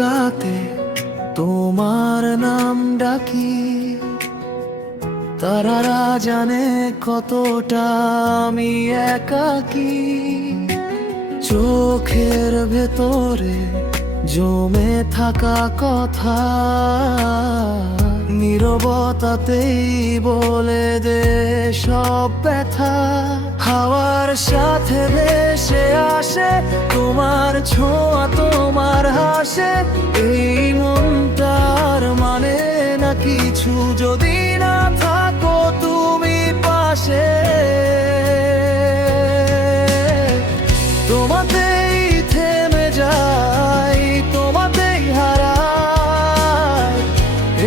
রাতে তোমার নাম ডাকি, তারারা জানে কতটা আমি একাকী। চোখের ভেতরে জমে থাকা কথা নীরবতাতেই বলে দে সব ব্যথা। হাওয়ার সাথে ভেসে আসে তোমার ছোঁয়া, তোমার হাসে। এই মনটার মানে না কিছু যদি না থাকো তুমি পাশে। তোমাতেই থেমে যাই, তোমাতেই হারাই।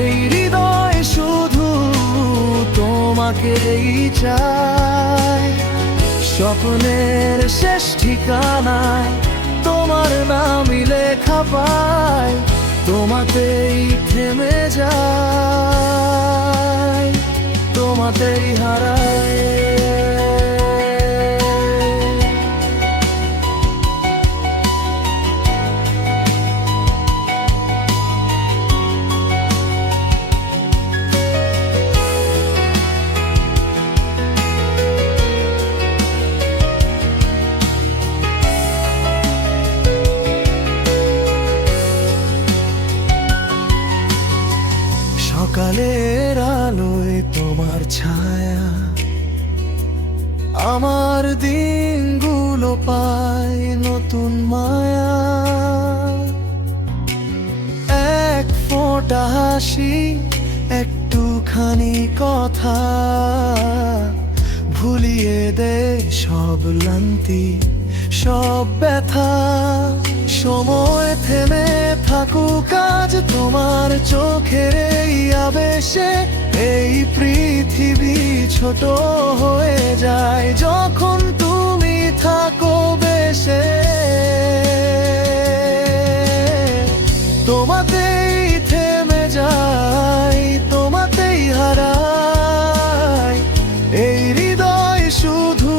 এই হৃদয় শুধু তোমাকেই চাই। স্বপ্নের শেষ ঠিকানায় তোমার নামই লেখা পাই। তোমাতেই থেমে যাই, তোমাতেই হারাই। সকালের আলোয় তোমার ছায়া আমার দিনগুলো পায় নতুন মায়া। এক ফোঁটা হাসি, একটুখানি কথা ভুলিয়ে দে সব ক্লান্তি, সব ব্যথা। সময় থেমে থাকুক আজ তোমার চোখের এই আবেশে। এই পৃথিবী ছোট হয়ে যায় যখন তুমি থাকো বেশে। তোমাতেই থেমে যাই, তোমাতেই হারাই। এই হৃদয় শুধু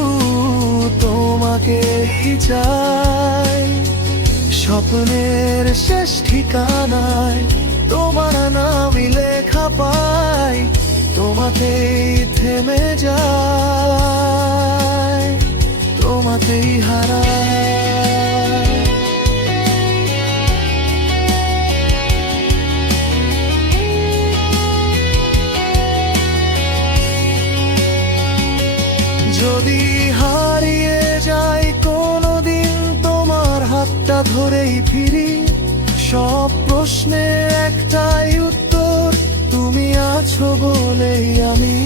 তোমাকেই চাই। স্বপ্নের শেষ ঠিকানায় তোমার নামই লেখা পাই। তোমাতেই থেমে যাই, তোমাতেই হারাই। যদি হারিয়ে যাই কোনোদিন তোমার হাতটা ধরেই ফিরি। সব প্রশ্নের একটাই উত্তর, তুমি আছো বলেই আমি।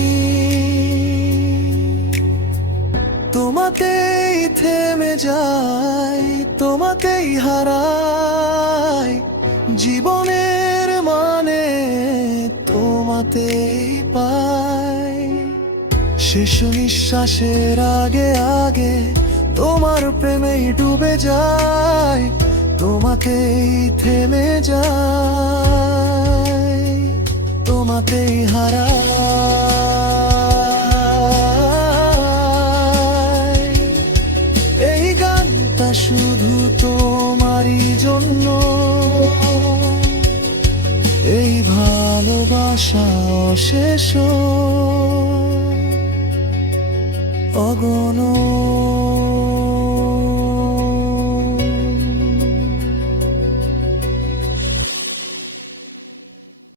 তোমাতেই থেমে যাই, তোমাতেই হারাই। জীবনের মানে তোমাতেই পাই। শেষ নিঃশ্বাসের আগে আগে তোমার প্রেমেই ডুবে যায়। তোমাতেই থেমে যাই, তোমাতেই হারাই। এই গানটা শুধু তোমারই জন্য, এই ভালোবাসা অশেষ অগণন।